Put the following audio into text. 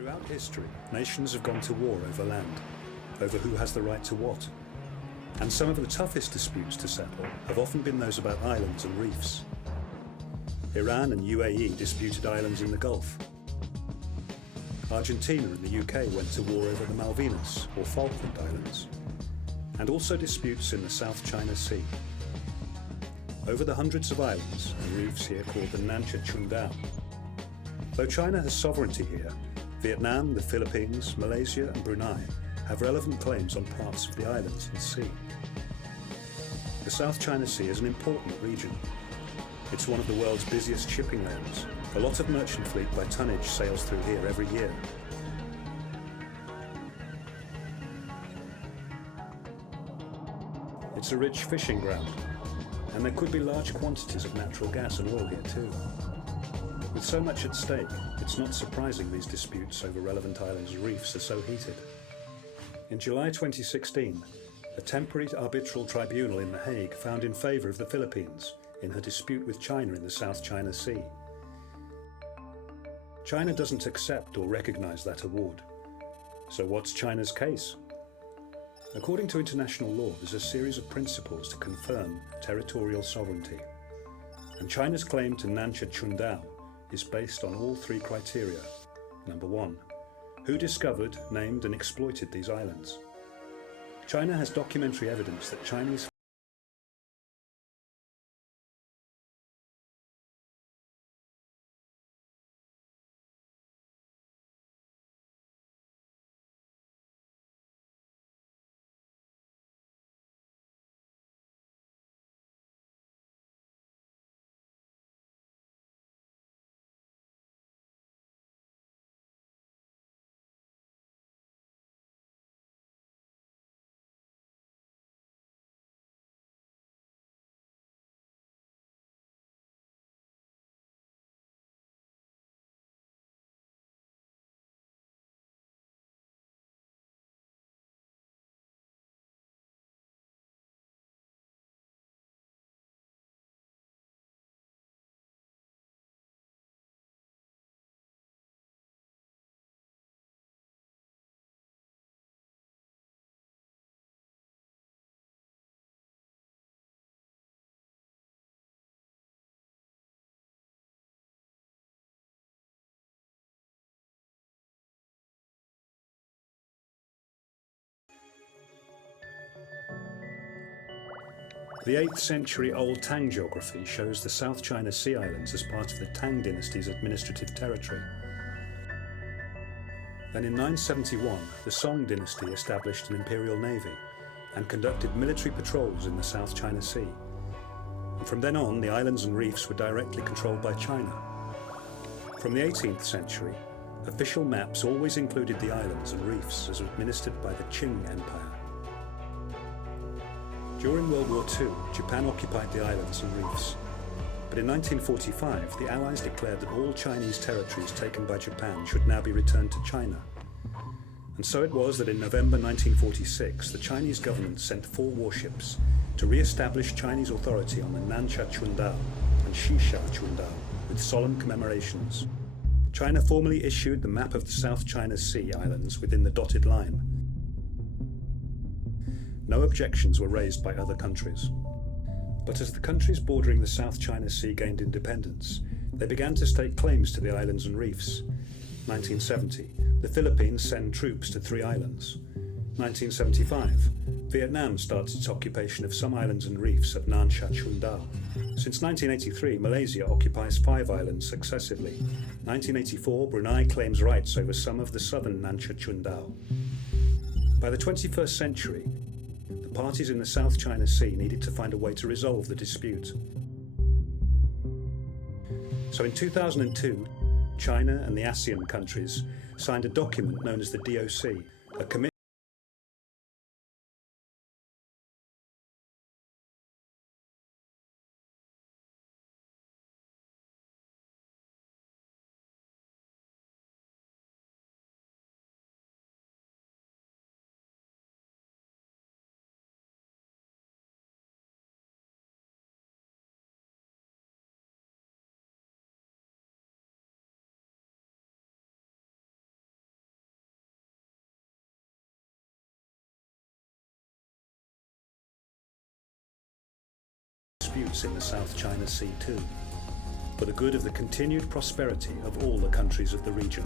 Throughout history, nations have gone to war over land, over who has the right to what. And some of the toughest disputes to settle have often been those about islands and reefs. Iran and UAE disputed islands in the Gulf. Argentina and the UK went to war over the Malvinas, or Falkland Islands, and also disputes in the South China Sea. Over the hundreds of islands and reefs here called the Nansha Chundao. Though China has sovereignty here, Vietnam, the Philippines, Malaysia and Brunei have relevant claims on parts of the islands and sea. The South China Sea is an important region. It's one of the world's busiest shipping lanes. A lot of merchant fleet by tonnage sails through here every year. It's a rich fishing ground, and there could be large quantities of natural gas and oil here too. With so much at stake, it's not surprising these disputes over relevant islands and reefs are so heated. In July 2016, a temporary arbitral tribunal in The Hague found in favour of the Philippines in her dispute with China in the South China Sea. China doesn't accept or recognise that award. So what's China's case? According to international law, there's a series of principles to confirm territorial sovereignty. And China's claim to Nansha Chundao is based on all three criteria. Number one, who discovered, named and exploited these islands? China has documentary evidence that Chinese The 8th century Old Tang geography shows the South China Sea Islands as part of the Tang dynasty's administrative territory. Then in 971, the Song dynasty established an imperial navy and conducted military patrols in the South China Sea. And from then on, the islands and reefs were directly controlled by China. From the 18th century, official maps always included the islands and reefs as administered by the Qing Empire. During World War II, Japan occupied the islands and reefs. But in 1945, the Allies declared that all Chinese territories taken by Japan should now be returned to China. And so it was that in November 1946, the Chinese government sent 4 warships to re-establish Chinese authority on the Nansha Chundao and Shisha Chundao with solemn commemorations. China formally issued the map of the South China Sea islands within the dotted line. No objections were raised by other countries. But as the countries bordering the South China Sea gained independence, they began to stake claims to the islands and reefs. 1970, the Philippines sent troops to 3 islands. 1975, Vietnam starts its occupation of some islands and reefs of Nansha Chundao. Since 1983, Malaysia occupies 5 islands successively. 1984, Brunei claims rights over some of the southern Nansha Chundao. By the 21st century, the parties in the South China Sea needed to find a way to resolve the dispute. So in 2002, China and the ASEAN countries signed a document known as the DOC, a commitment disputes in the South China Sea too, for the good of the continued prosperity of all the countries of the region.